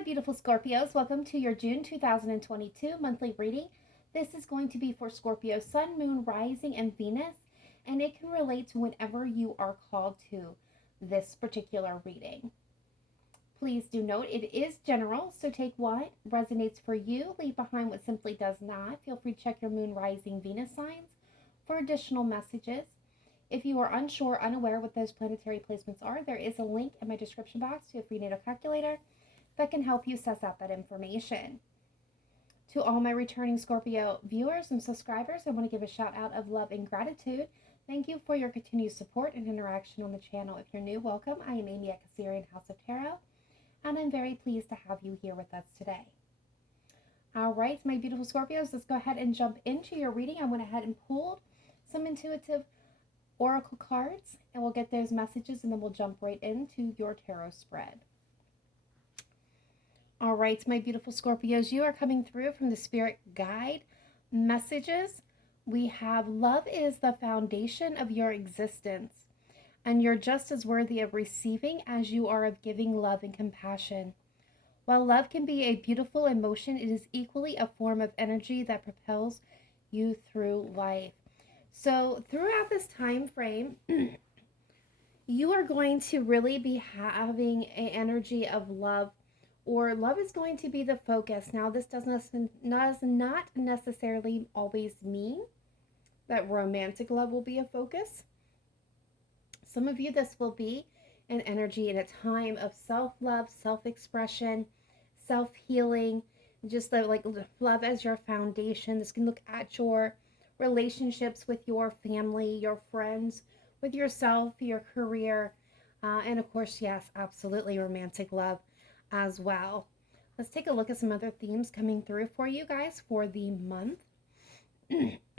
my beautiful Scorpios. Welcome to your June 2022 monthly reading. This is going to be for Scorpio Sun, Moon, Rising, and Venus, and it can relate to whenever you are called to this particular reading. Please do note it is general, so take what resonates for you, leave behind what simply does not. Feel free to check your Moon, Rising, Venus signs for additional messages. If you are unsure, unaware what those planetary placements are, there is a link in my description box to a free natal calculator that can help you suss out that information. To all my returning Scorpio viewers and subscribers, I want to give a shout out of love and gratitude. Thank you for your continued support and interaction on the channel. If you're new, welcome. I am Amy at Cancerianhouse of Tarot, and I'm very pleased to have you here with us today. All right, my beautiful Scorpios, let's go ahead and jump into your reading. I went ahead and pulled some intuitive oracle cards, and we'll get those messages, and then we'll jump right into your tarot spread. All right, my beautiful Scorpios, you are coming through from the Spirit Guide messages. We have love is the foundation of your existence, and you're just as worthy of receiving as you are of giving love and compassion. While love can be a beautiful emotion, it is equally a form of energy that propels you through life. So throughout this time frame, you are going to really be having an energy of love, or love is going to be the focus. Now, this does not necessarily always mean that romantic love will be a focus. Some of you, this will be an energy in a time of self-love, self-expression, self-healing, just like love as your foundation. This can look at your relationships with your family, your friends, with yourself, your career, and of course, yes, absolutely romantic love as well. Let's take a look at some other themes coming through for you guys for the month.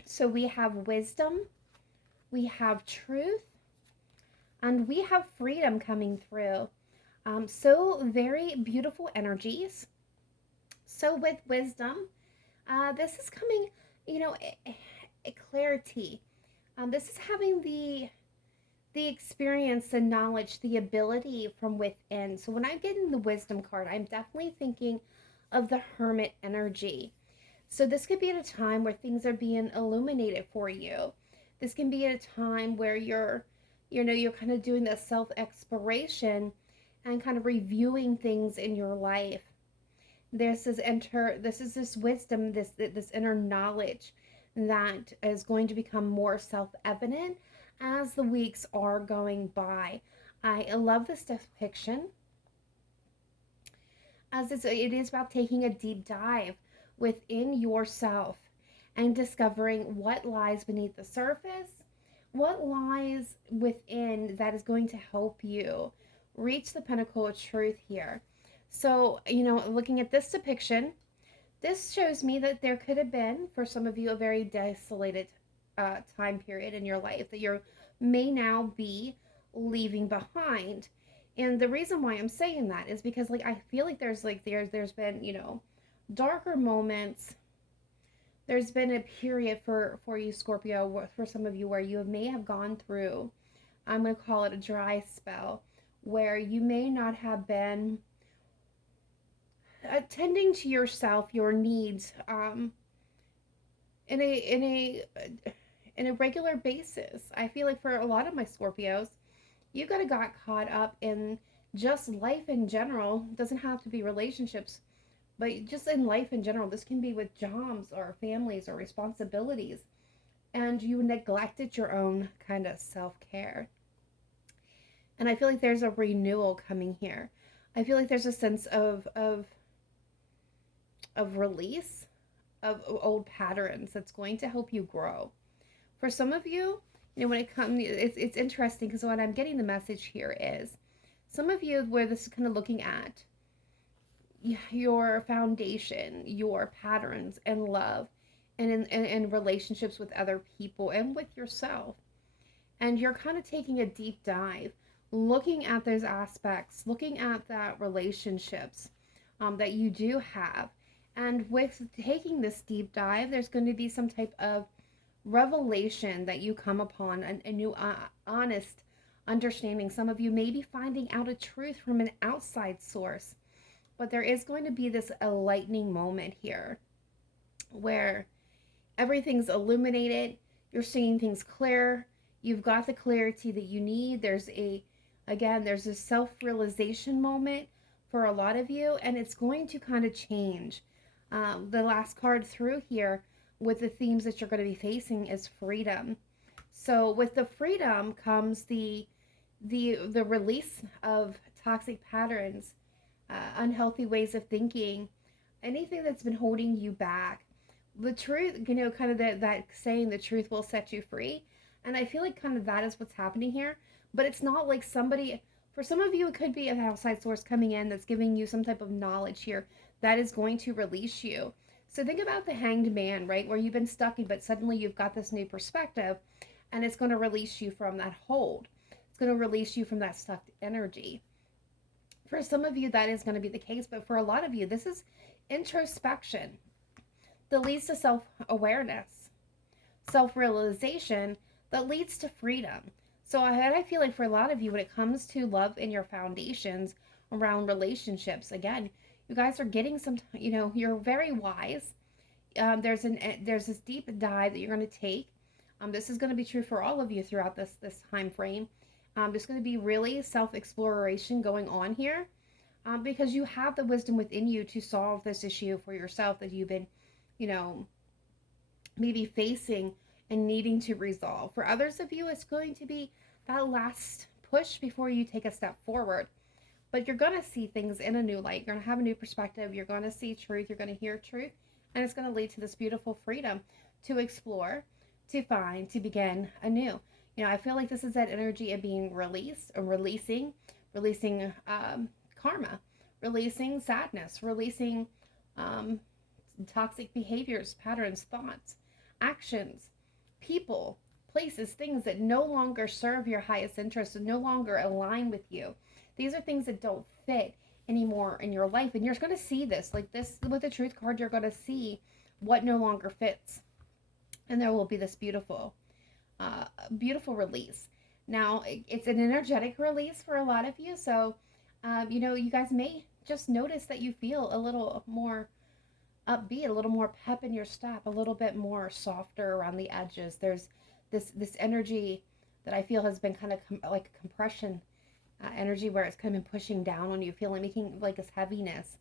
So we have wisdom, we have truth, and we have freedom coming through. So very beautiful energies. So with wisdom, this is coming, a clarity. This is having the experience, the knowledge, the ability from within. So when I'm getting the wisdom card, I'm definitely thinking of the hermit energy. So this could be at a time where things are being illuminated for you. This can be at a time where you're kind of doing the self-exploration and kind of reviewing things in your life. This is this wisdom, this inner knowledge that is going to become more self-evident as the weeks are going by. I love this depiction, as it is about taking a deep dive within yourself and discovering what lies beneath the surface, what lies within that is going to help you reach the pinnacle of truth here. So, looking at this depiction, this shows me that there could have been, for some of you, a very desolated time period in your life that you may now be leaving behind. And the reason why I'm saying that is because, I feel like there's been, darker moments. There's been a period for you, Scorpio, for some of you, where you may have gone through, I'm going to call it a dry spell, where you may not have been attending to yourself, your needs, in a regular basis. I feel like for a lot of my Scorpios, you got caught up in just life in general. It doesn't have to be relationships, but just in life in general. This can be with jobs or families or responsibilities, and you neglected your own kind of self-care. And I feel like there's a renewal coming here. I feel like there's a sense of release of old patterns that's going to help you grow. For some of you, when it comes, it's interesting, because what I'm getting the message here is some of you where this is kind of looking at your foundation, your patterns and love, and in relationships with other people and with yourself. And you're kind of taking a deep dive, looking at those aspects, looking at that relationships that you do have. And with taking this deep dive, there's going to be some type of revelation that you come upon, a new honest understanding. Some of you may be finding out a truth from an outside source, but there is going to be this enlightening moment here where everything's illuminated. You're seeing things clear. You've got the clarity that you need. There's a self-realization moment for a lot of you, and it's going to kind of change. The last card through here with the themes that you're going to be facing is freedom. So with the freedom comes the release of toxic patterns, unhealthy ways of thinking, anything that's been holding you back. The truth, kind of that saying, the truth will set you free. And I feel like kind of that is what's happening here. But it's not like somebody, for some of you, it could be an outside source coming in that's giving you some type of knowledge here that is going to release you. So think about the Hanged Man, right? Where you've been stuck, but suddenly you've got this new perspective, and it's going to release you from that hold. It's going to release you from that stuck energy. For some of you, that is going to be the case, but for a lot of you, this is introspection that leads to self-awareness, self-realization that leads to freedom. So I feel like for a lot of you, when it comes to love and your foundations around relationships, again, you guys are getting some, you're very wise. There's this deep dive that you're going to take. This is going to be true for all of you throughout this time frame. There's going to be really self-exploration going on here, because you have the wisdom within you to solve this issue for yourself that you've been, maybe facing and needing to resolve. For others of you, it's going to be that last push before you take a step forward. But you're going to see things in a new light. You're going to have a new perspective. You're going to see truth. You're going to hear truth. And it's going to lead to this beautiful freedom to explore, to find, to begin anew. I feel like this is that energy of being released, or releasing karma, releasing sadness, releasing toxic behaviors, patterns, thoughts, actions, people, places, things that no longer serve your highest interest and no longer align with you. These are things that don't fit anymore in your life. And you're going to see this, like this with the Truth card, you're going to see what no longer fits. And there will be this beautiful release. Now, it's an energetic release for a lot of you. So, you guys may just notice that you feel a little more upbeat, a little more pep in your step, a little bit more softer around the edges. There's this energy that I feel has been kind of like a compression energy, where it's kind of been pushing down on you, making like this heaviness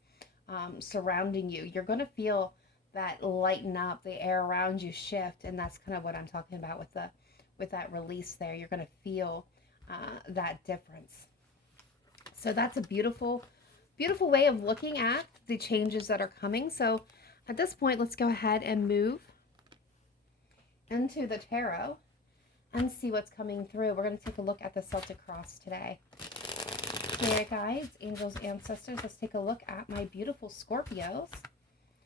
surrounding you. You're going to feel that lighten up, the air around you shift, and that's kind of what I'm talking about with that release there. You're going to feel that difference. So that's a beautiful way of looking at the changes that are coming. So at this point, let's go ahead and move into the tarot and see what's coming through. We're going to take a look at the Celtic cross today. Spirit guides, angels, ancestors, let's take a look at my beautiful Scorpios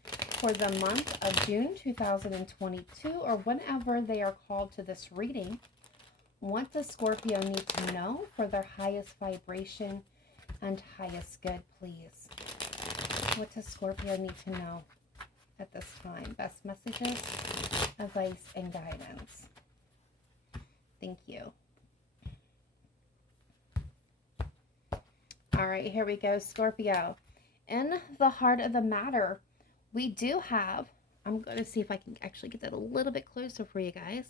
for the month of June 2022, or whenever they are called to this reading. What does Scorpio need to know for their highest vibration and highest good, please? What does Scorpio need to know at this time? Best messages, advice, and guidance. Thank you. All right, here we go, Scorpio. In the heart of the matter, we do have, I'm going to see if I can actually get that a little bit closer for you guys.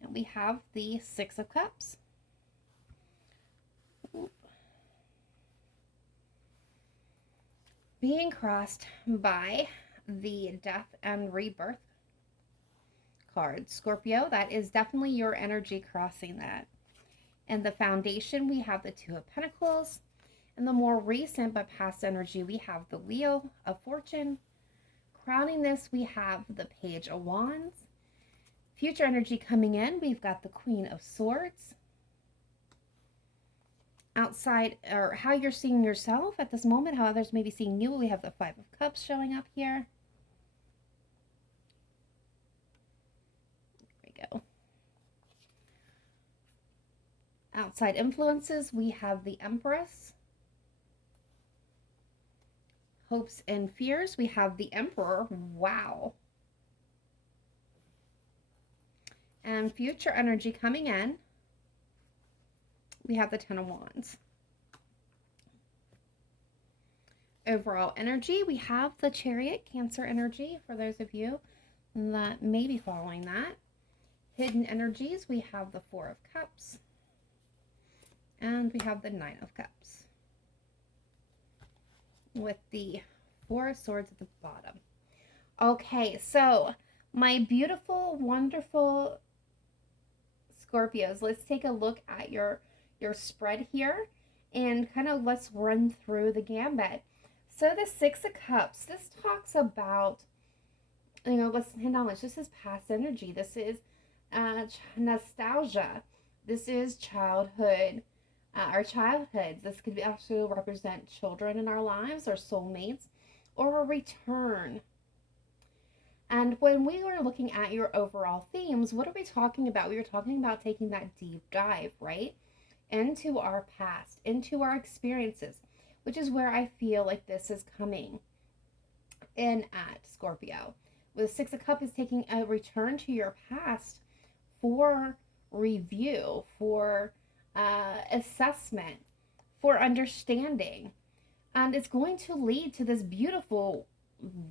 And we have the Six of Cups. Being crossed by the Death and Rebirth card. Scorpio, that is definitely your energy crossing that. And the foundation, we have the Two of Pentacles. And the more recent but past energy, we have the Wheel of Fortune. Crowning this, we have the Page of Wands. Future energy coming in, we've got the Queen of Swords. Outside, or how you're seeing yourself at this moment, how others may be seeing you, we have the Five of Cups showing up here. There we go. Outside influences, we have the Empress. Hopes and fears, we have the Emperor. Wow. And future energy coming in, we have the Ten of Wands. Overall energy, we have the Chariot, Cancer energy, for those of you that may be following that. Hidden energies, we have the Four of Cups, and we have the Nine of Cups, with the Four of Swords at the bottom. Okay, so my beautiful, wonderful Scorpios, let's take a look at your spread here, and kind of let's run through the gambit. So the Six of Cups, this talks about, let's acknowledge this is past energy. This is nostalgia. This is childhood, our childhoods. This could also represent children in our lives, or soulmates, or a return. And when we were looking at your overall themes, what are we talking about? We were talking about taking that deep dive, right? Into our past, into our experiences, which is where I feel like this is coming in at, Scorpio. The Six of Cups is taking a return to your past for review, for assessment, for understanding. And it's going to lead to this beautiful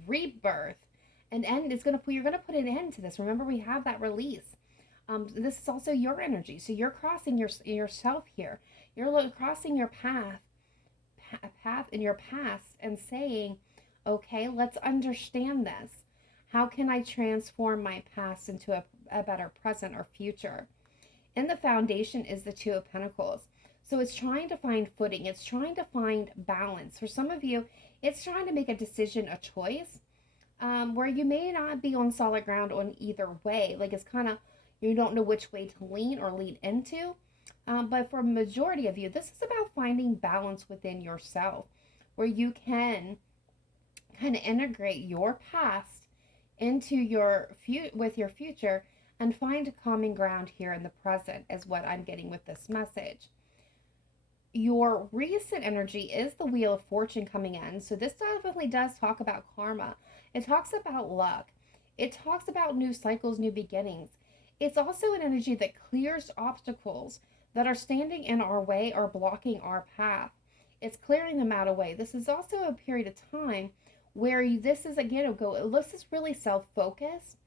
rebirth. And it's going to, you're going to put an end to this. Remember, we have that release. This is also your energy. So you're crossing yourself here. You're crossing your path in your past and saying, okay, let's understand this. How can I transform my past into a better present or future? And the foundation is the Two of Pentacles. So it's trying to find footing. It's trying to find balance. For some of you, it's trying to make a decision, a choice, where you may not be on solid ground on either way. Like, it's kind of, you don't know which way to lean or lean into. But for a majority of you, this is about finding balance within yourself, where you can kind of integrate your past into your future, and find common ground here in the present, is what I'm getting with this message. Your recent energy is the Wheel of Fortune coming in. So this definitely does talk about karma. It talks about luck. It talks about new cycles, new beginnings. It's also an energy that clears obstacles that are standing in our way or blocking our path. It's clearing them out of the way. This is also a period of time where this is, again, this is really self-focused,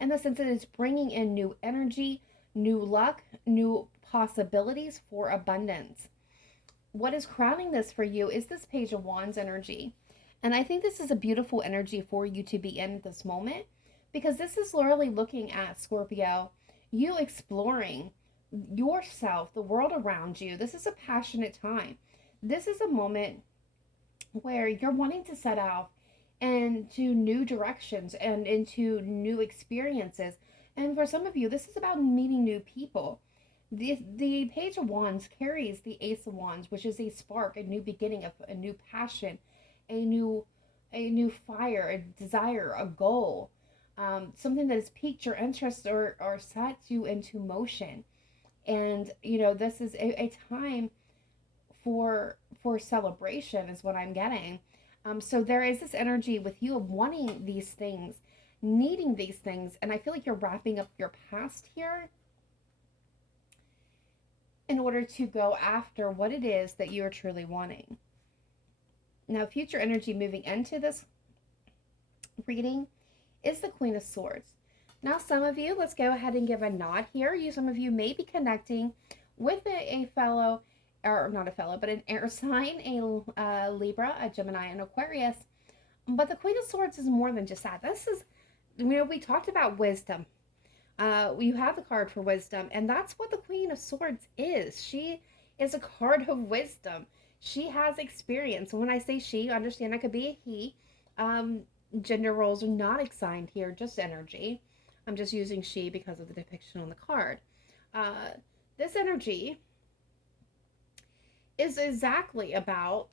in the sense that it's bringing in new energy, new luck, new possibilities for abundance. What is crowning this for you is this Page of Wands energy. And I think this is a beautiful energy for you to be in this moment, because this is literally looking at, Scorpio, you exploring yourself, the world around you. This is a passionate time. This is a moment where you're wanting to set out into new directions and into new experiences. And for some of you, this is about meeting new people. The Page of Wands carries the Ace of Wands, which is a spark, a new beginning, a new passion, a new fire, a desire, a goal, something that has piqued your interest or sets you into motion. And this is a time for celebration, is what I'm getting. So there is this energy with you of wanting these things, needing these things, and I feel like you're wrapping up your past here in order to go after what it is that you are truly wanting. Now, future energy moving into this reading is the Queen of Swords. Now, some of you, let's go ahead and give a nod here. Some of you may be connecting with a fellow, or not a fellow, but an air sign, a Libra, a Gemini, an Aquarius. But the Queen of Swords is more than just that. This is, we talked about wisdom. You have the card for wisdom, and that's what the Queen of Swords is. She is a card of wisdom. She has experience. When I say she, understand it could be a he. Gender roles are not assigned here, just energy. I'm just using she because of the depiction on the card. This energy is exactly about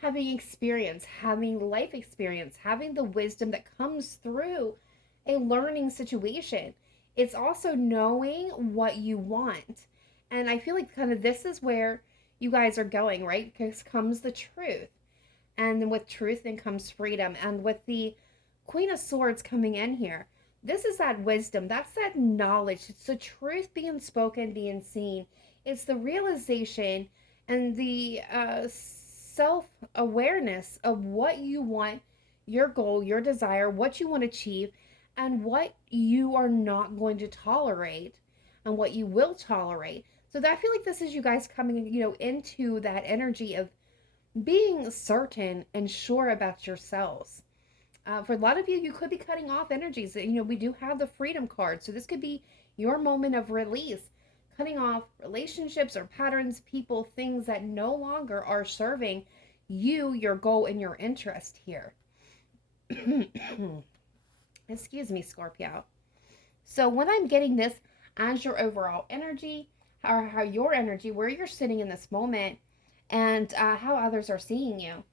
having experience, having life experience, having the wisdom that comes through a learning situation. It's also knowing what you want. And I feel like kind of this is where you guys are going, right? Because comes the truth. And with truth then comes freedom. And with the Queen of Swords coming in here, this is that wisdom. That's that knowledge. It's the truth being spoken, being seen. It's the realization and the self-awareness of what you want, your goal, your desire, what you want to achieve, and what you are not going to tolerate and what you will tolerate. So that I feel like this is you guys coming, into that energy of being certain and sure about yourselves. For a lot of you, you could be cutting off energies. We do have the freedom card. So this could be your moment of release, cutting off relationships or patterns, people, things that no longer are serving you, your goal, and your interest here. Excuse me, Scorpio. So when I'm getting this as your overall energy, how your energy, where you're sitting in this moment, and how others are seeing you.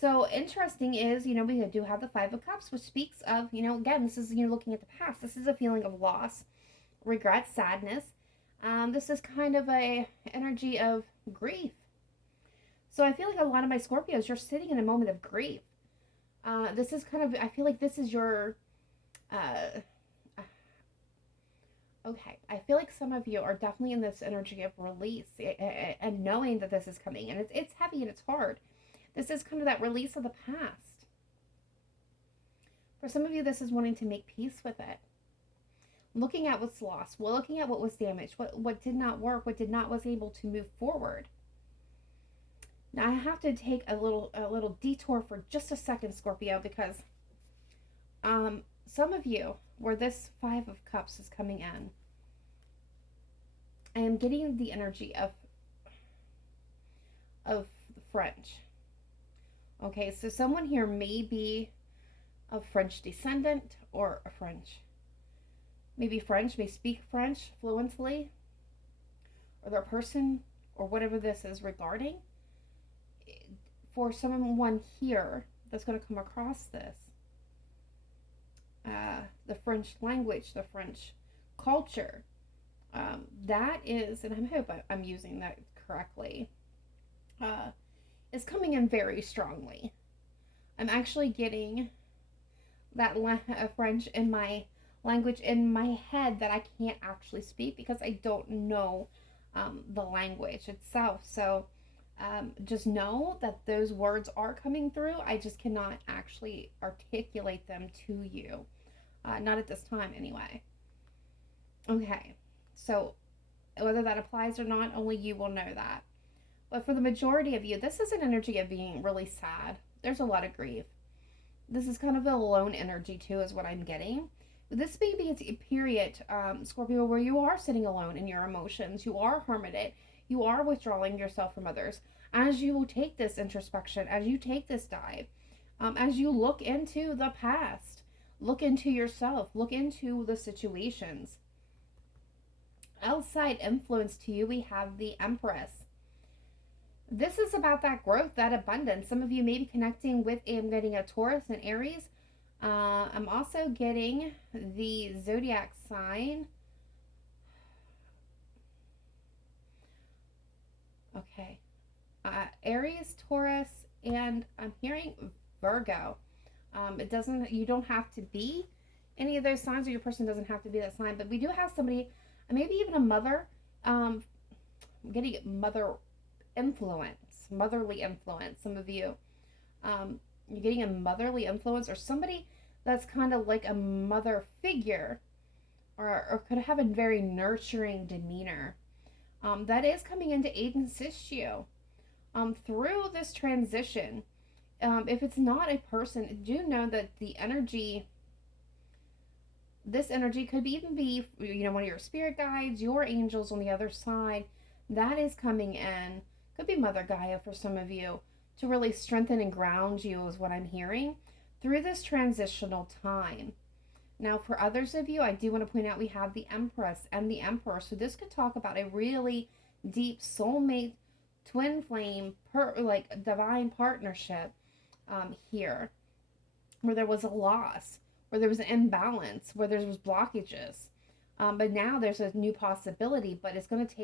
So interesting is, we do have the Five of Cups, which speaks of, again, this is, looking at the past. This is a feeling of loss, regret, sadness. This is kind of a energy of grief. So I feel like a lot of my Scorpios, you're sitting in a moment of grief. This is kind of, I feel like this is your, okay, I feel like some of you are definitely in this energy of release and knowing that this is coming. And it's heavy and it's hard. This is kind of that release of the past. For some of you, this is wanting to make peace with it. Looking at what's lost. Well, looking at what was damaged. What did not work. What was able to move forward. Now, I have to take a little detour for just a second, Scorpio, because some of you, where this Five of Cups is coming in, I am getting the energy of French. Okay, so someone here may be a French descendant or a French. Maybe French, may speak French fluently, or their person, or whatever this is regarding. For someone here that's going to come across this, the French language, the French culture, that is, and I hope I'm using that correctly, is coming in very strongly. I'm actually getting that French in my language in my head that I can't actually speak because I don't know the language itself. So just know that those words are coming through. I just cannot actually articulate them to you. Not at this time, anyway. Okay, so whether that applies or not, only you will know that. But for the majority of you, this is an energy of being really sad. There's a lot of grief. This is kind of a lone energy, too, is what I'm getting. This may be a period, Scorpio, where you are sitting alone in your emotions. You are hermited. You are withdrawing yourself from others. As you take this introspection, as you take this dive, as you look into the past, look into yourself, look into the situations. Outside influence to you, we have the Empress. This is about that growth, that abundance. Some of you may be connecting with, I'm getting a Taurus and Aries. I'm also getting the zodiac sign. Okay. Aries, Taurus, and I'm hearing Virgo. You don't have to be any of those signs, or your person doesn't have to be that sign, but we do have somebody, maybe even a mother. I'm getting motherly influence. Some of you, you're getting a motherly influence, or somebody that's kind of like a mother figure, or could have a very nurturing demeanor. That is coming in to aid and assist you through this transition. If it's not a person, do know that this energy could even be, one of your spirit guides, your angels on the other side. That is coming in. Could be Mother Gaia for some of you, to really strengthen and ground you, is what I'm hearing, through this transitional time. Now, for others of you, I do want to point out we have the Empress and the Emperor. So this could talk about a really deep soulmate, twin flame, divine partnership here, where there was a loss, where there was an imbalance, where there was blockages. But now there's a new possibility, but it's going to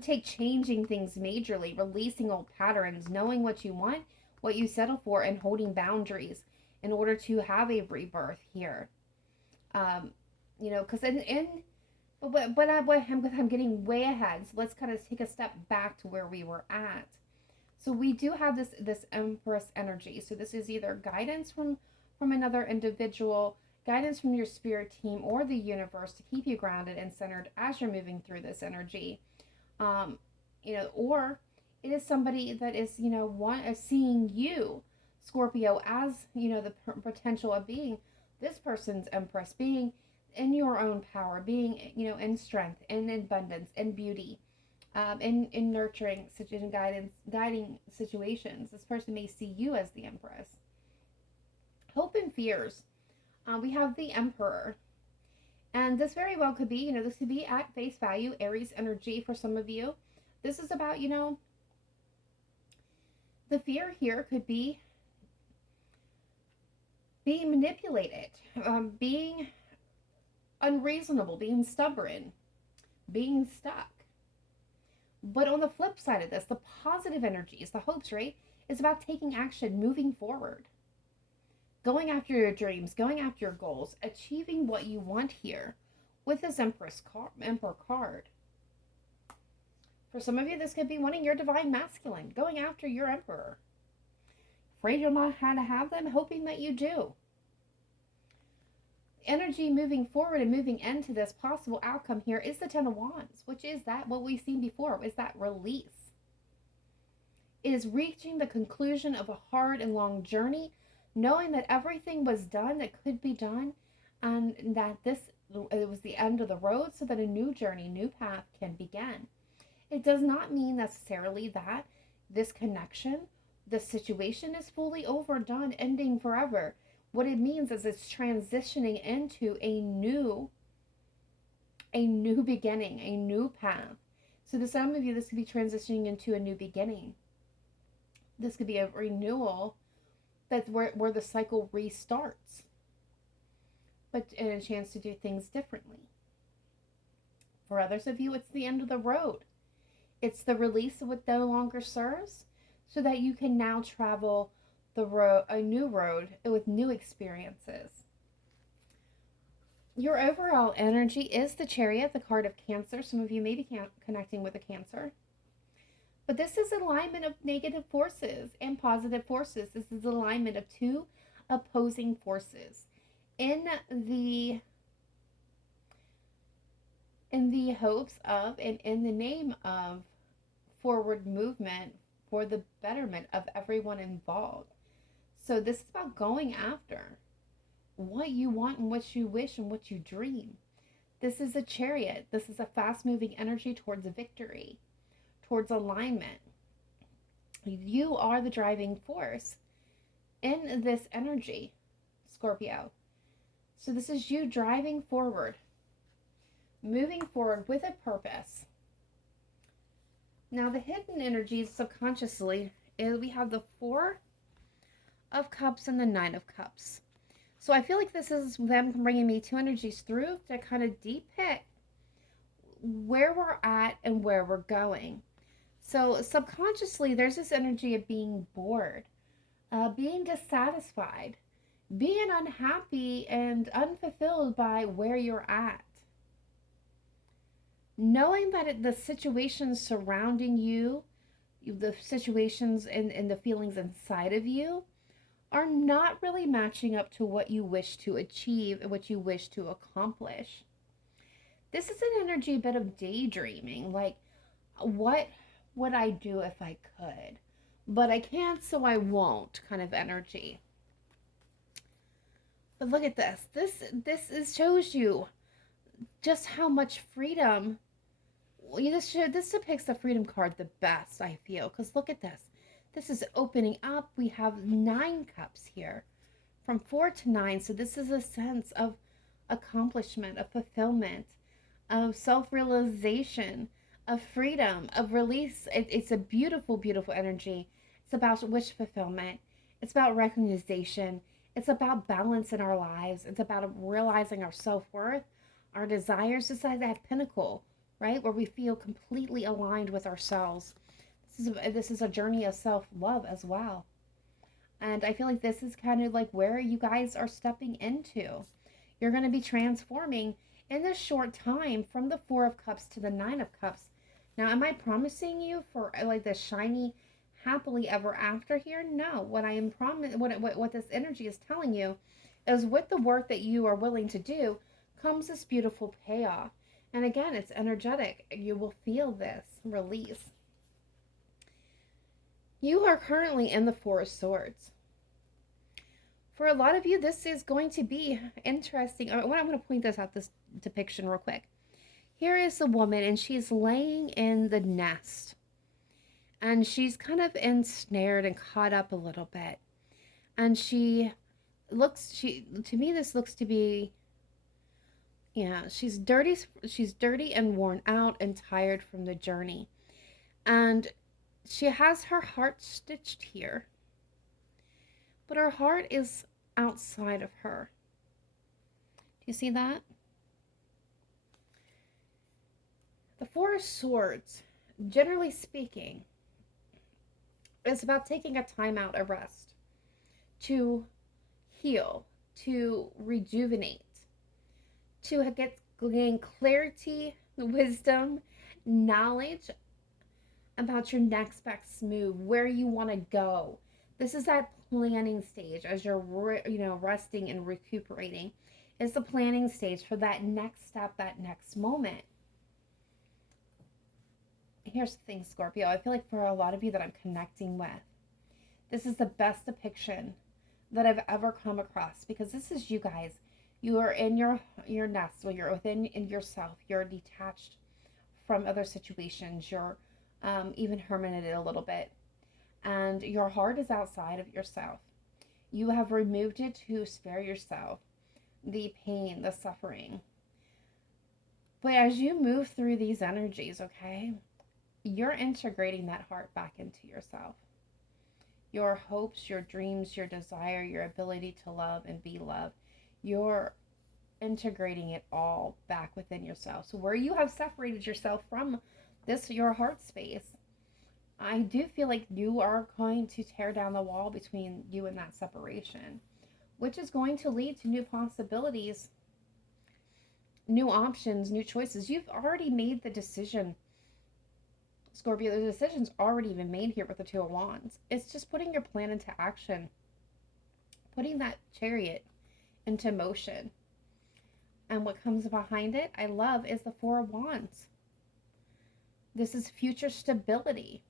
take changing things majorly, releasing old patterns, knowing what you want, what you settle for, and holding boundaries in order to have a rebirth here. Because I'm getting way ahead. So let's kind of take a step back to where we were at. So we do have this Empress energy. So this is either guidance from another individual, guidance from your spirit team or the universe to keep you grounded and centered as you're moving through this energy. Um, or it is somebody that is, seeing you, Scorpio, as, the potential of being this person's Empress, being in your own power, being, in strength, in abundance, in beauty, in nurturing in guiding situations. This person may see you as the Empress. Hope and fears. We have the Emperor. And this very well could be, this could be at face value, Aries energy for some of you. This is about, the fear here could be being manipulated, being unreasonable, being stubborn, being stuck. But on the flip side of this, the positive energies, the hopes, right, is about taking action, moving forward, going after your dreams, going after your goals, achieving what you want here with this Emperor card. For some of you, this could be wanting your divine masculine, going after your Emperor. Afraid you'll not how to have them, hoping that you do. Energy moving forward and moving into this possible outcome here is the Ten of Wands, which is that what we've seen before, is that release. It is reaching the conclusion of a hard and long journey, knowing that everything was done that could be done, and that it was the end of the road so that a new journey, new path can begin. It does not mean necessarily that this connection, the situation is fully over, done, ending forever. What it means is it's transitioning into a new beginning, a new path. So to some of you, this could be transitioning into a new beginning. This could be a renewal. That's where the cycle restarts, but in a chance to do things differently. For others of you, it's the end of the road. It's the release of what no longer serves, so that you can now travel a new road with new experiences. Your overall energy is the Chariot, the card of Cancer. Some of you may be connecting with a Cancer. But this is alignment of negative forces and positive forces. This is alignment of two opposing forces in the hopes of and in the name of forward movement for the betterment of everyone involved. So this is about going after what you want and what you wish and what you dream. This is a Chariot. This is a fast-moving energy towards victory, towards alignment. You are the driving force in this energy, Scorpio. So this is you driving forward, moving forward with a purpose. Now the hidden energies subconsciously, we have the Four of Cups and the Nine of Cups. So I feel like this is them bringing me two energies through to kind of depict where we're at and where we're going. So subconsciously, there's this energy of being bored, being dissatisfied, being unhappy and unfulfilled by where you're at. Knowing that the situations surrounding you, the situations and the feelings inside of you are not really matching up to what you wish to achieve and what you wish to accomplish. This is an energy a bit of daydreaming, like what would I do if I could? But I can't, so I won't kind of energy. But look at this. This shows you just how much freedom. This depicts the freedom card the best, I feel. Because look at this. This is opening up. We have 9 cups here. From 4 to 9. So this is a sense of accomplishment, of fulfillment, of self-realization, of freedom, of release. It's a beautiful, beautiful energy. It's about wish fulfillment. It's about recognition. It's about balance in our lives. It's about realizing our self-worth, our desires. It's like that pinnacle, right? Where we feel completely aligned with ourselves. This is a journey of self-love as well. And I feel like this is kind of like where you guys are stepping into. You're going to be transforming in this short time from the 4 of Cups to the 9 of Cups. Now, am I promising you for like the shiny, happily ever after here. No, what I am what this energy is telling you is with the work that you are willing to do comes this beautiful payoff. And again, it's energetic. You will feel this release. You are currently in the Four of Swords. For a lot of you, this is going to be interesting. I'm going to point this out, this depiction real quick. Here is the woman, and she's laying in the nest. And she's kind of ensnared and caught up a little bit. And to me, this looks to be, yeah, she's dirty and worn out and tired from the journey. And she has her heart stitched here. But her heart is outside of her. Do you see that? The Four of Swords, generally speaking, is about taking a time out, a rest, to heal, to rejuvenate, to gain clarity, wisdom, knowledge about your next best move, where you want to go. This is that planning stage as you're, resting and recuperating. It's the planning stage for that next step, that next moment. Here's the thing, Scorpio. I feel like for a lot of you that I'm connecting with, this is the best depiction that I've ever come across, because this is you guys. You are in your nest, well, you're within yourself. You're detached from other situations. You're even hermited a little bit. And your heart is outside of yourself. You have removed it to spare yourself the pain, the suffering. But as you move through these energies, okay, you're integrating that heart back into yourself. Your hopes, your dreams, your desire, your ability to love and be loved, you're integrating it all back within yourself. So where you have separated yourself from this, your heart space, I do feel like you are going to tear down the wall between you and that separation, which is going to lead to new possibilities, new options, new choices. You've already made the decision, Scorpio. The decision's already been made here with the Two of Wands. It's just putting your plan into action, putting that chariot into motion. And what comes behind it, I love, is the Four of Wands. This is future stability.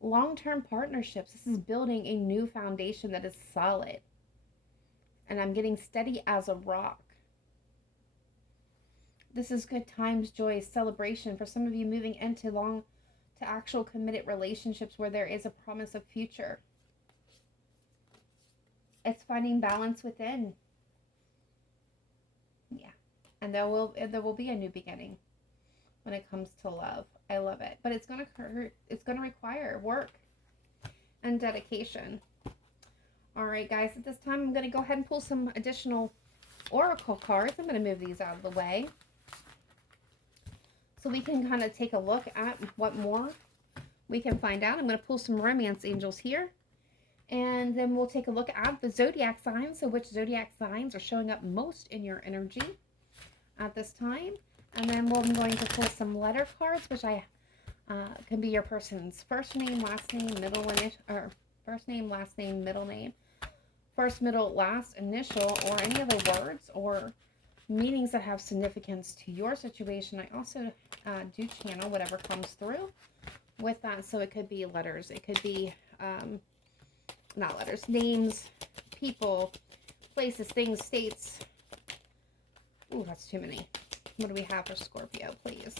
Long-term partnerships. This is building a new foundation that is solid. And I'm getting steady as a rock. This is good times, joy, celebration. For some of you moving into actual committed relationships where there is a promise of future. It's finding balance within. Yeah. And there will be a new beginning when it comes to love. I love it. But it's going to require work and dedication. All right, guys, at this time, I'm going to go ahead and pull some additional oracle cards. I'm going to move these out of the way so we can kind of take a look at what more we can find out. I'm going to pull some romance angels here, and then we'll take a look at the zodiac signs. So which zodiac signs are showing up most in your energy at this time. And then I'm going to pull some letter cards, which can be your person's first name, last name, first name, last name, middle name, first, middle, last, initial, or any other words or meanings that have significance to your situation. I also do channel whatever comes through with that. So it could be letters. It could be, not letters, names, people, places, things, states. Ooh, that's too many. What do we have for Scorpio, please?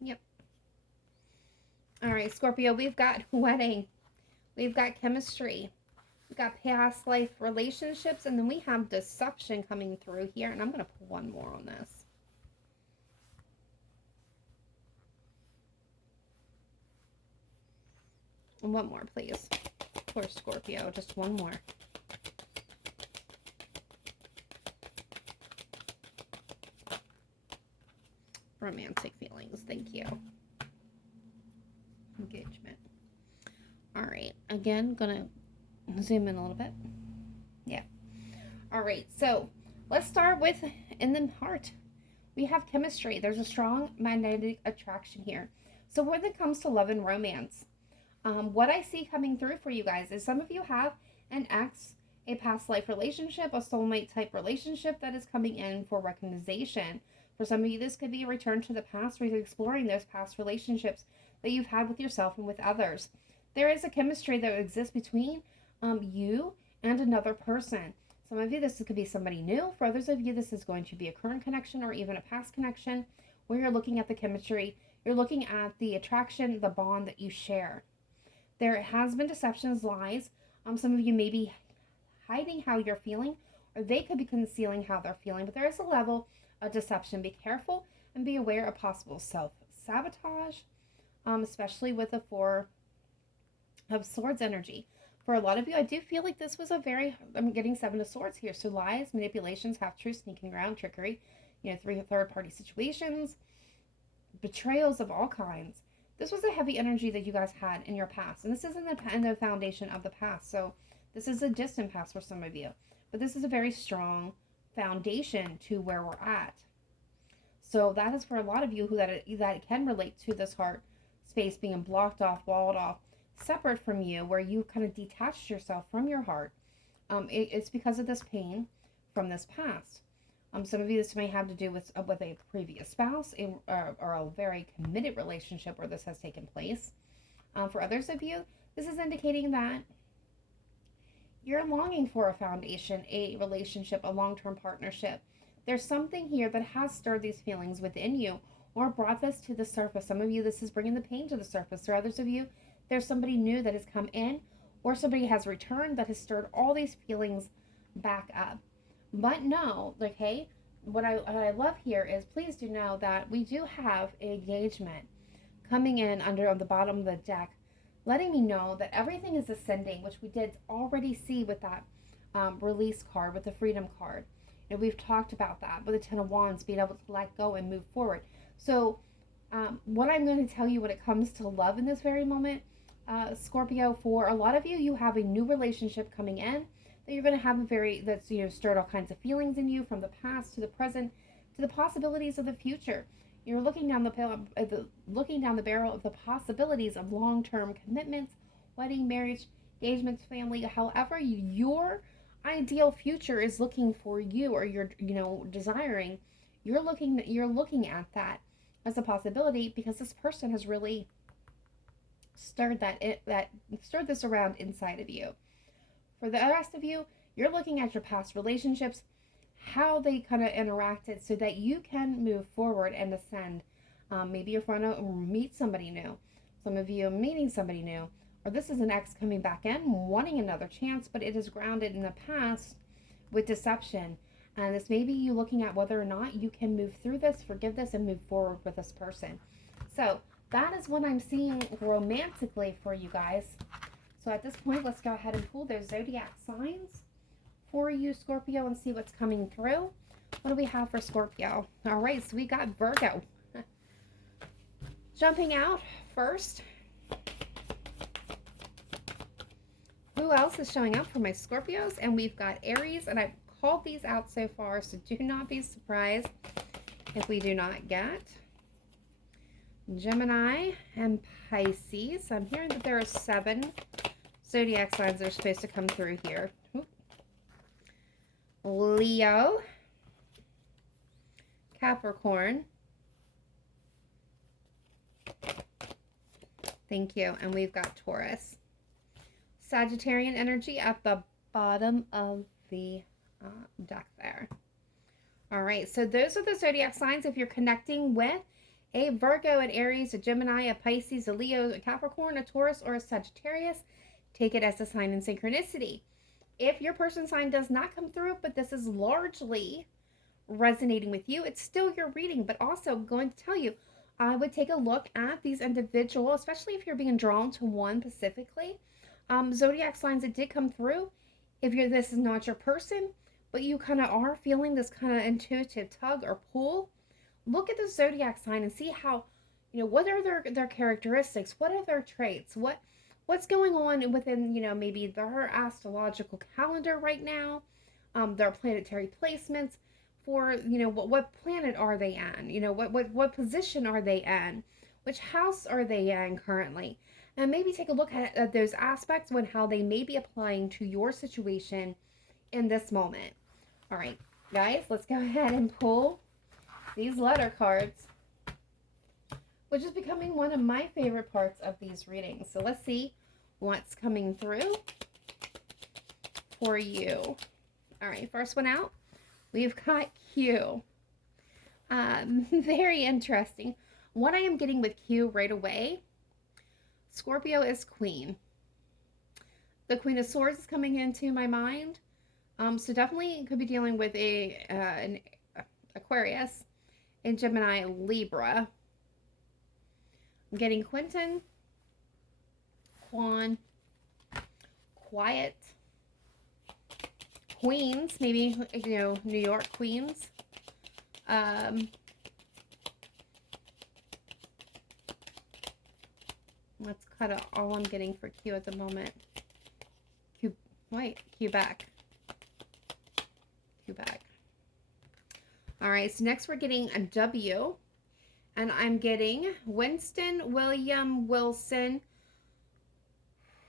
Yep. All right, Scorpio, we've got wedding. We've got chemistry. We've got past life relationships. And then we have deception coming through here. And I'm going to pull one more on this. And one more, please. For Scorpio, just one more. Romantic feelings. Thank you. Engagement. All right. Again, gonna zoom in a little bit. Yeah. All right. So let's start with in the heart. We have chemistry. There's a strong magnetic attraction here. So when it comes to love and romance, what I see coming through for you guys is some of you have an ex, a past life relationship, a soulmate type relationship that is coming in for recognition. For some of you, this could be a return to the past, where you're exploring those past relationships that you've had with yourself and with others. There is a chemistry that exists between you and another person. Some of you, this could be somebody new. For others of you, this is going to be a current connection or even a past connection, where you're looking at the chemistry, you're looking at the attraction, the bond that you share. There has been deceptions, lies. Some of you may be hiding how you're feeling, or they could be concealing how they're feeling, but there is a level of deception. Be careful and be aware of possible self-sabotage, especially with the Four of Swords energy. For a lot of you, I do feel like this was a very, I'm getting Seven of Swords here. So lies, manipulations, half-truths, sneaking around, trickery, third-party situations, betrayals of all kinds. This was a heavy energy that you guys had in your past. And this is in the foundation of the past. So this is a distant past for some of you. But this is a very strong foundation to where we're at. So that is for a lot of you that can relate to this heart space being blocked off, walled off, separate from you, where you kind of detached yourself from your heart. It's because of this pain from this past. Some of you, this may have to do with a previous spouse or a very committed relationship where this has taken place. For others of you, this is indicating that you're longing for a foundation, a relationship, a long-term partnership. There's something here that has stirred these feelings within you or brought this to the surface. Some of you, this is bringing the pain to the surface. For others of you, there's somebody new that has come in, or somebody has returned that has stirred all these feelings back up. But no, okay, what I love here is, please do know that we do have engagement coming in under on the bottom of the deck, letting me know that everything is ascending, which we did already see with that release card, with the freedom card. And we've talked about that with the Ten of Wands, being able to let go and move forward. So what I'm going to tell you when it comes to love in this very moment, Scorpio, for a lot of you, you have a new relationship coming in that you're going to have that's stirred all kinds of feelings in you, from the past to the present to the possibilities of the future. You're looking down the barrel of the possibilities of long-term commitments, wedding, marriage, engagements, family. However, your ideal future is looking for you, or you're desiring. You're looking at that as a possibility, because this person has really stirred this around inside of you. For the rest of you, you're looking at your past relationships, how they kind of interacted, so that you can move forward and ascend. Maybe you're going to meet somebody new. Some of you are meeting somebody new. Or this is an ex coming back in, wanting another chance, but it is grounded in the past with deception. And this may be you looking at whether or not you can move through this, forgive this, and move forward with this person. So that is what I'm seeing romantically for you guys. So at this point, let's go ahead and pull those zodiac signs for you, Scorpio, and see what's coming through. What do we have for Scorpio? All right, so we got Virgo. Jumping out first. Who else is showing up for my Scorpios? And we've got Aries, and I've called these out so far, so do not be surprised if we do not get Gemini and Pisces. I'm hearing that there are 7 zodiac signs that are supposed to come through here. Leo, Capricorn, thank you, and we've got Taurus. Sagittarian energy at the bottom of the deck there. All right, so those are the zodiac signs. If you're connecting with a Virgo, an Aries, a Gemini, a Pisces, a Leo, a Capricorn, a Taurus, or a Sagittarius, take it as a sign in synchronicity. If your person sign does not come through, but this is largely resonating with you, it's still your reading. But also going to tell you, I would take a look at these individual, especially if you're being drawn to one specifically. Zodiac signs that did come through, if this is not your person, but you kind of are feeling this kind of intuitive tug or pull, look at the zodiac sign and see how, what are their characteristics, what are their traits, what's going on within, maybe their astrological calendar right now, their planetary placements. for, you know, what planet are they in? You know, what position are they in? Which house are they in currently? And maybe take a look at those aspects when how they may be applying to your situation in this moment. All right, guys, let's go ahead and pull these letter cards, which is becoming one of my favorite parts of these readings. So let's see what's coming through for you. All right, first one out, we've got Q. Very interesting. What I am getting with Q right away, Scorpio is Queen. The Queen of Swords is coming into my mind. So definitely could be dealing with an Aquarius, and Gemini, Libra. I'm getting Quentin, Quan, Quiet, Queens, maybe, you know, New York Queens. That's kind of all I'm getting for Q at the moment. Quebec. All right, so next we're getting a W, and I'm getting Winston, William, Wilson,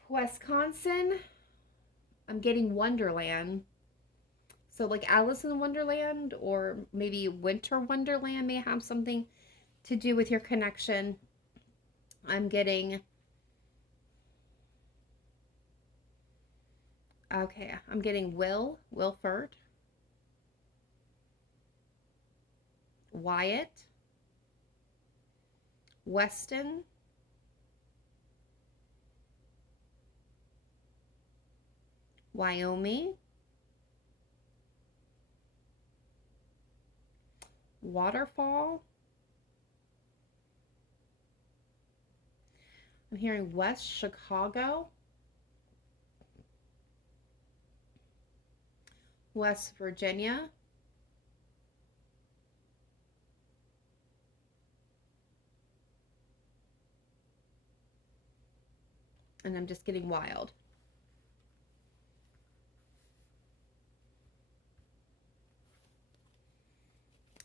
Wisconsin. I'm getting Wonderland. So like Alice in Wonderland, or maybe Winter Wonderland may have something to do with your connection. I'm getting, okay, I'm getting Wilford, Wyatt, Weston, Wyoming, Waterfall. I'm hearing West Chicago, West Virginia, and I'm just getting wild.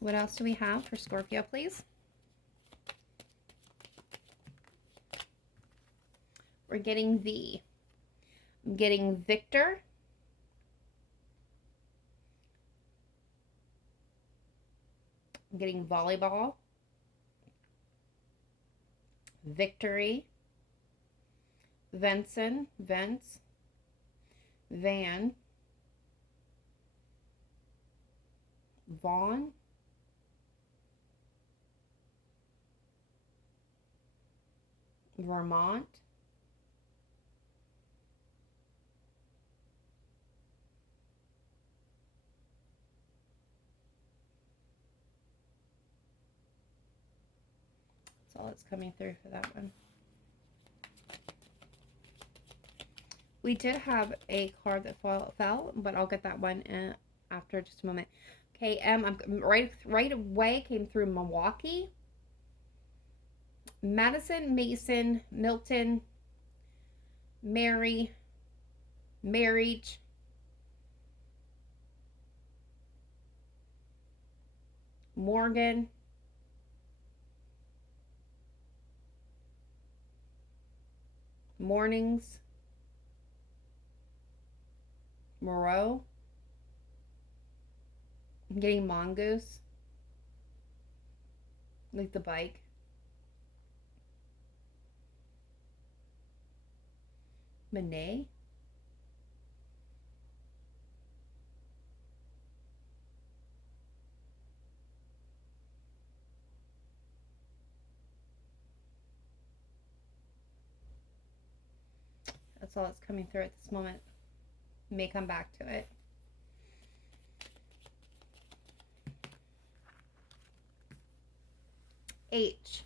What else do we have for Scorpio, please? We're getting V. I'm getting Victor, I'm getting volleyball, victory, Vincent, Vince, Van, Vaughn, Vermont, that's all that's coming through for that one. We did have a card that fell, but I'll get that one after just a moment. Okay, I'm right away came through Milwaukee, Madison, Mason, Milton, Mary, marriage, Morgan, mornings, Moreau. I'm getting mongoose, like the bike. Monet. That's all that's coming through at this moment. May come back to it. H.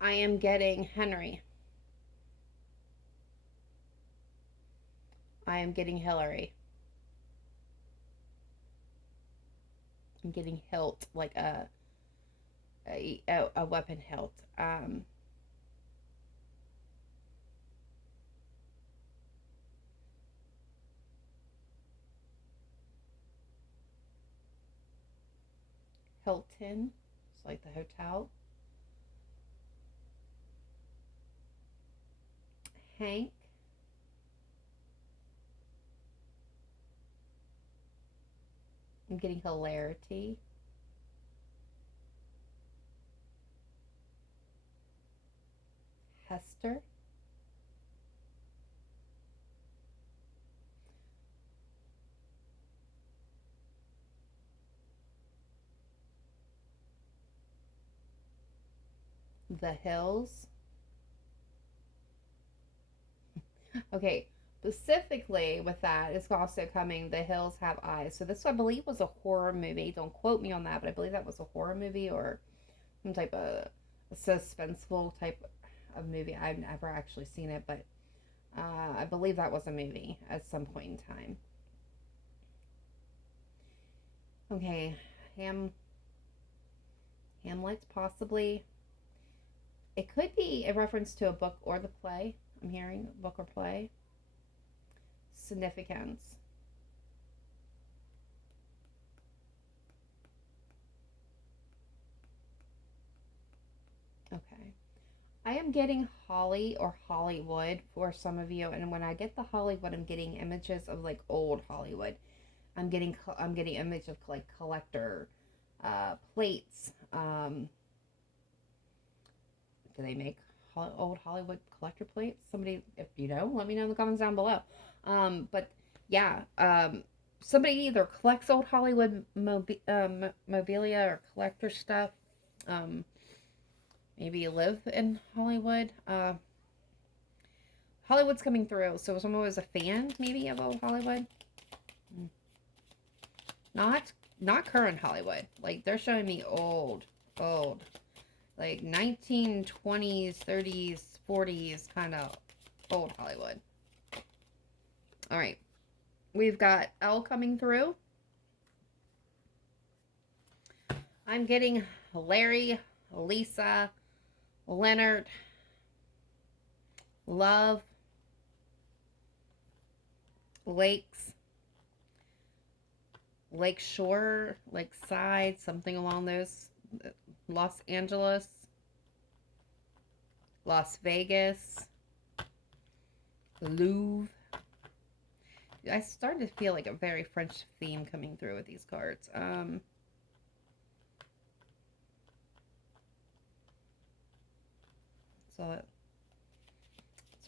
I am getting Henry. I am getting Hillary. I'm getting hilt, like a weapon hilt. Hilton. It's like the hotel. Hank. I'm getting hilarity. Hester. The Hills. Okay, specifically with that, it's also coming The Hills Have Eyes. So this, I believe, was a horror movie. Don't quote me on that, but I believe that was a horror movie or some type of suspenseful type of movie. I've never actually seen it, but I believe that was a movie at some point in time. Okay, Hamlet, possibly. It could be a reference to a book or the play. I'm hearing book or play. Significance. Okay. I am getting Holly or Hollywood for some of you, and when I get the Hollywood, I'm getting images of like old Hollywood. I'm getting image of like collector plates. Do they make old Hollywood collector plates? Somebody, if you know, let me know in the comments down below. But yeah, somebody either collects old Hollywood mobilia or collector stuff. Maybe you live in Hollywood. Hollywood's coming through, so someone was a fan maybe of old Hollywood. Not current Hollywood. Like they're showing me old, like 1920s, 30s, 40s kind of old Hollywood. All right, we've got L coming through. I'm getting Larry, Lisa, Leonard, Love, Lakes, Lakeshore, Lakeside, something along those. Los Angeles, Las Vegas, Louvre. I started to feel like a very French theme coming through with these cards. That's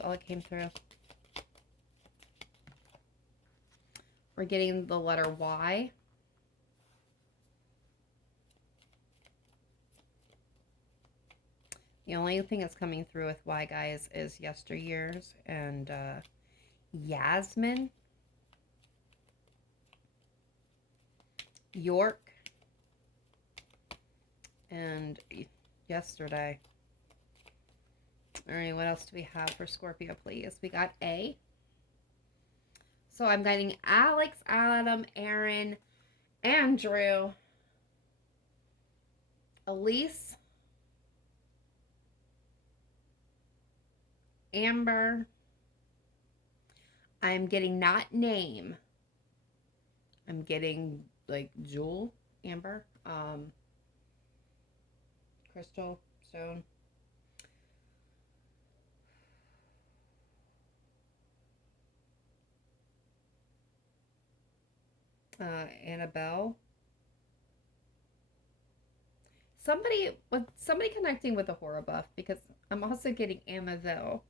all that came through. We're getting the letter Y. The only thing that's coming through with Y, guys, is yesteryears and Yasmin, York, and yesterday. All right, what else do we have for Scorpio, please? We got A. So I'm getting Alex, Adam, Aaron, Andrew, Elise, Amber. I'm getting not name. I'm getting like jewel, Amber, crystal, stone. Annabelle. Somebody connecting with a horror buff, because I'm also getting Amazelle.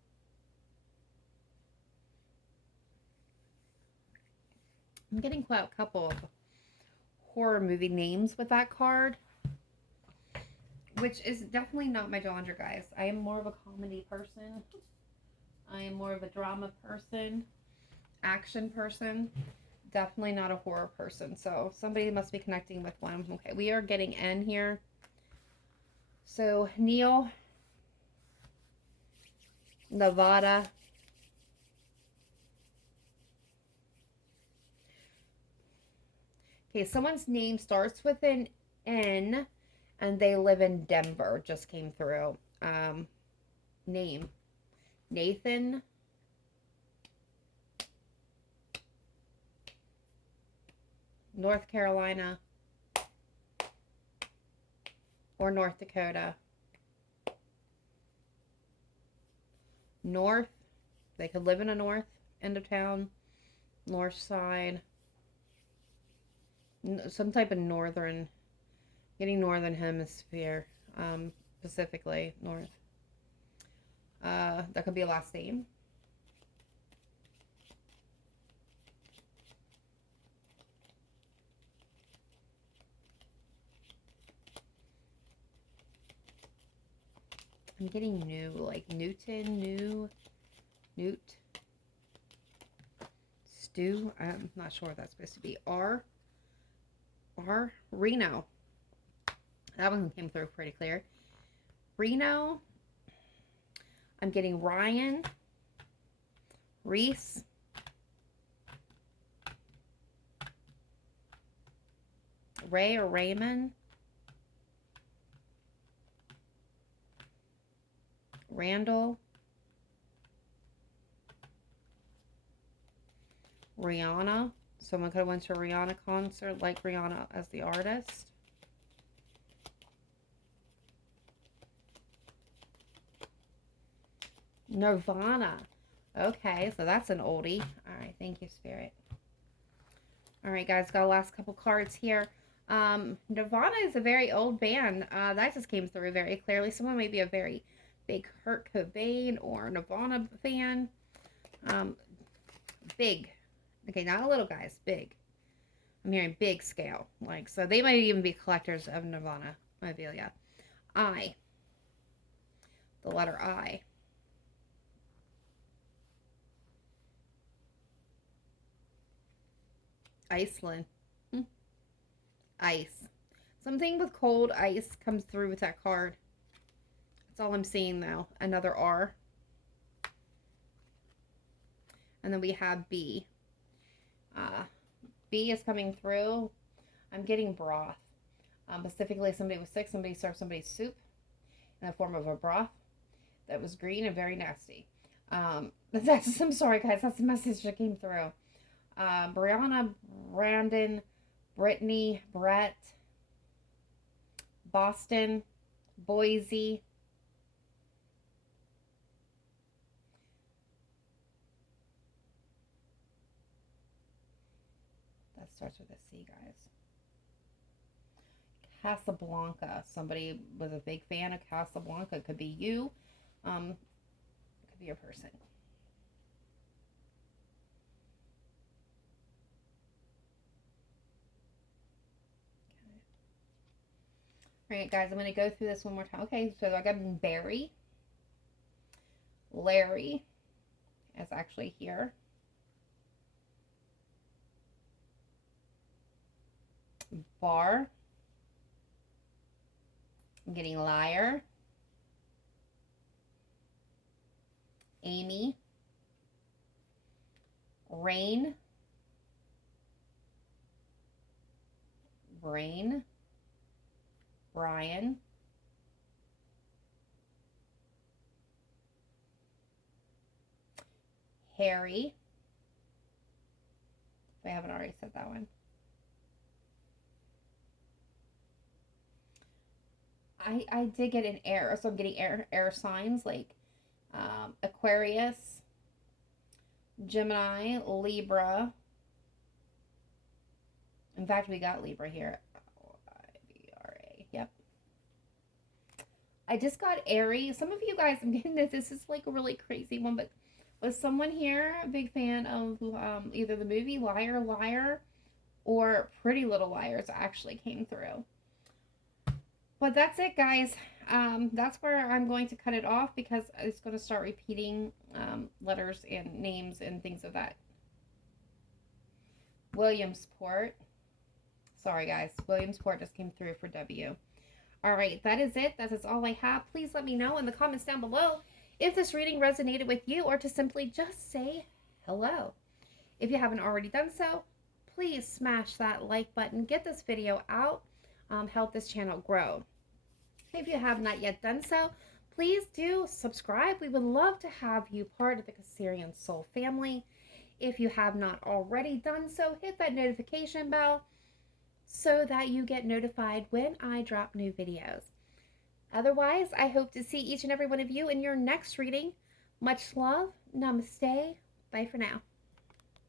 I'm getting quite a couple of horror movie names with that card, which is definitely not my genre, guys. I am more of a comedy person. I am more of a drama person, action person. Definitely not a horror person. So somebody must be connecting with one. Okay, we are getting N here. So Neil, Nevada, okay, someone's name starts with an N and they live in Denver. Just came through. Name, Nathan, North Carolina, or North Dakota. North, they could live in a north end of town, north side, some type of northern, getting northern hemisphere, specifically north. That could be a last name. I'm getting new, like Newton, Newt, Stew. I'm not sure what that's supposed to be. Reno. That one came through pretty clear. Reno. I'm getting Ryan, Reese, Ray or Raymond, Randall, Rihanna. Someone could have went to a Rihanna concert, like Rihanna as the artist. Nirvana. Okay, so that's an oldie. All right, thank you, Spirit. All right, guys, got a last couple cards here. Nirvana is a very old band. That just came through very clearly. Someone may be a very big Kurt Cobain or Nirvana fan. Big. Okay, not a little, guys. Big. I'm hearing big scale. Like, so they might even be collectors of Nirvana memorabilia. I. The letter I. Iceland. Ice. Something with cold ice comes through with that card. That's all I'm seeing now. Another R. And then we have B. B is coming through. I'm getting broth. Specifically, somebody was sick. Somebody served somebody soup in the form of a broth that was green and very nasty. I'm sorry, guys. That's the message that came through. Brianna, Brandon, Brittany, Brett, Boston, Boise, that starts with a C, guys. Casablanca. Somebody was a big fan of Casablanca. It could be you. It could be a person. All right, guys, I'm going to go through this one more time. Okay, so I got Barry. Larry is actually here. Bar. I'm getting liar. Amy. Rain. Brain. Brian. Harry. If I haven't already said that one. I did get an air, so I'm getting air signs like Aquarius, Gemini, Libra. In fact, we got Libra here. Libra. Yep. I just got Aries. Some of you guys, I'm getting this. This is like a really crazy one, but was someone here a big fan of either the movie Liar Liar or Pretty Little Liars actually came through? But that's it, guys. That's where I'm going to cut it off because it's going to start repeating letters and names and things of that. Williamsport. Sorry, guys. Williamsport just came through for W. All right, that is it. That is all I have. Please let me know in the comments down below if this reading resonated with you or to simply just say hello. If you haven't already done so, please smash that like button. Get this video out. Help this channel grow. If you have not yet done so, please do subscribe. We would love to have you part of the Cancerian Soul family. If you have not already done so, hit that notification bell so that you get notified when I drop new videos. Otherwise, I hope to see each and every one of you in your next reading. Much love. Namaste. Bye for now.